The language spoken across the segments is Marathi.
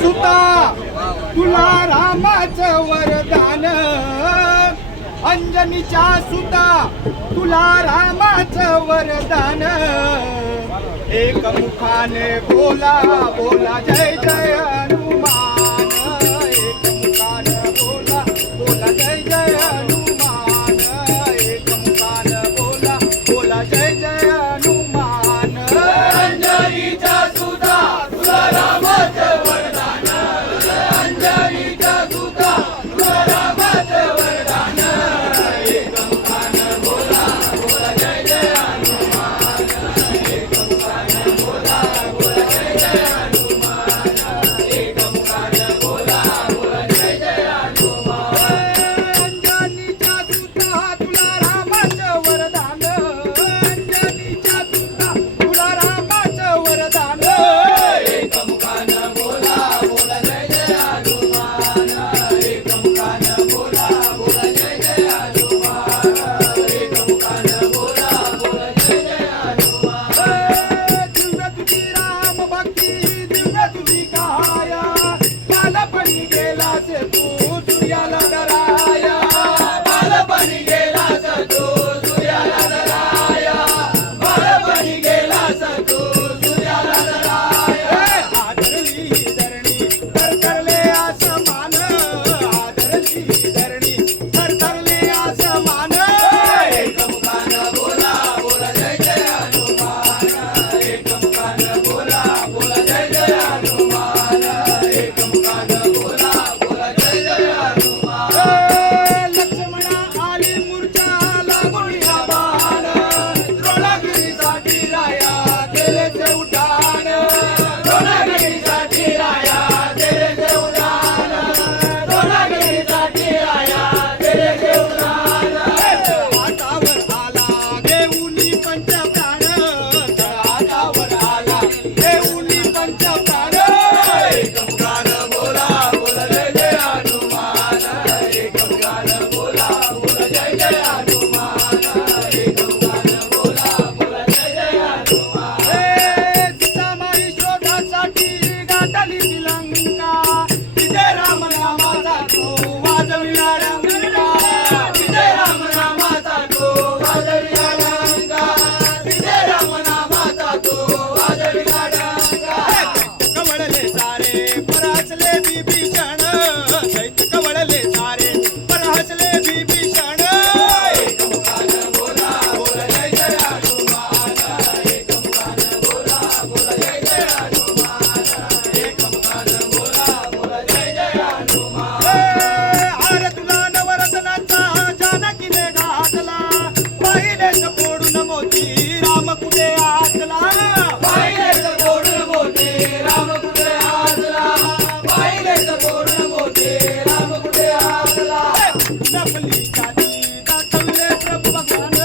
सुता तुला रामाचं वरदान, अंजनीच्या सुता तुला रामाचं वरदान, एकमुखाने बोला बोला जय जय हनुमान, एकमुखाने बोला बोला जय जय हनुमान, एकमुखाने बोला बोला जय जय हनुमान. अंजनीच्या सुता तुला रामाचं वरदान, अंजनीच्या सुता तुला रामाचं वरदान, एकमुखाने बोला बोला जय जय हनुमान, एकमुखाने बोला बोला जय जय हनुमान, एकमुखाने बोला बोला जय जय हनुमान. अंजनीच्या सुता तुला रामाचं वरदान, अंजनीच्या सुता तुला रामाचं वरदान, एकमुखाने बोला बोला जय जय हनुमान, एकमुखाने बोला बोला जय जय हनुमान, एकमुखाने बोला बोला जय जय हनुमान. दिव्य तुझी राम भक्ती दिव्य तुझी काया, बालपणी गेलास तू सूर्याला डराया, बालपणी गेलास तू सूर्याला डराया, बालपणी गेलास तू सूर्याला डराया. आदरली धरणी थरथरले आसमान, आदरली धरणी थरथरले आसमान, एकमुखाने बोला बोला जय जय हनुमान, एकमुखाने बोला बोला जय जय हनुमान, एकमुखाने बोला बोला जय जय हनुमान. लक्ष्मणा आली मूर्छा लागून या बाण, द्रोणागिरीसाठी राया केले ते उड्डाण, द्रोणागिरीसाठी राया तेरे ते उडान, द्रोणागिरीसाठी राया तेरे ते उडान. हातावर आला घेऊनी पंचप्राण, हातावर आला घेऊनी पंचप्राण, एकमुखाने बोला बोला जय जय हनुमान, एकमुखाने बोला बोला जय जय हनुमान, एकमुखाने बोला बोला जय जय हनुमान. सीतामाई शोधासाठी गाठली ती लंका, विजय राम नामाचा तो वाजविला रंका, विजय राम नामाचा तो वाजविला डंका, विजय राम नामाचा तो वाजविला डंका. कवळले सारे परहसले विभीषण, दैत्य कवळले सारे परहसले विभीषण, एकमुखाने बोला बोला जय जय हनुमान, एकमुखाने बोला बोला जय जय हनुमान, एकमुखाने बोला बोला जय जय हनुमान. आर तुला नवरत्नाचा जानकीने घातला, पाहिलेच फोडून मोती राम कुठे आतला, पाहिलेच फोडून मोती राम कुठे आजला, पाहिलेच फोडून मोती राम कुठे आजला. नकली जाती दाखवले प्रभू भगवान,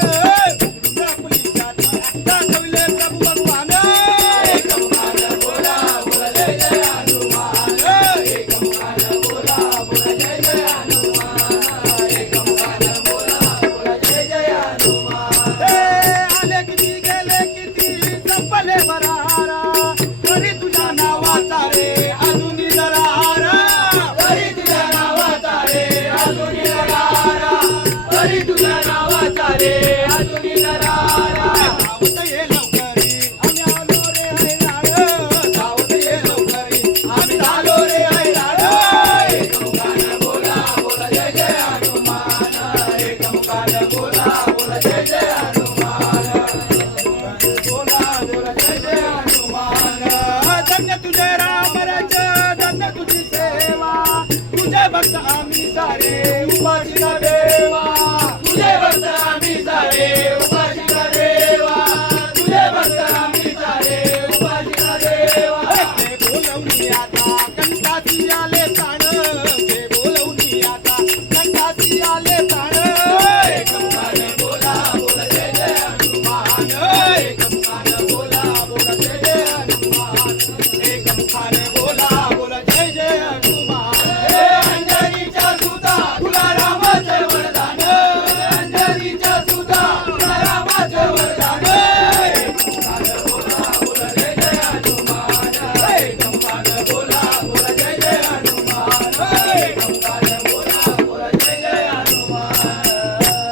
नकली जाती दाखवले प्रभू भगवान, एकमुखाने बोला बोला जय जय हनुमान, एकमुखाने बोला बोला जय जय हनुमान, एकमुखाने बोला बोला जय जय हनुमान. आले किती गेले किती संपले बरारा, तरी तुझ्या नावाचा रे अजूनही दरारा, तरी तुझ्या नावाचा रे अजूनही दरारा, तरी तुझ्या नावाचा रे अजूनही दरारा. धावत ये लवकरी आम्ही आलो रे हैराण, धावत ये लवकरी आम्ही आलो रे हैराण, एकमुखाने बोला बोला जय जय हनुमान, एकमुखाने बोला बोला जय जय हनुमान, बोला बोला जय जय हनुमान. धन्य तुझे राम रच, धन्य तुझी सेवा, तुझे भक्त आम्ही सारे उपाशी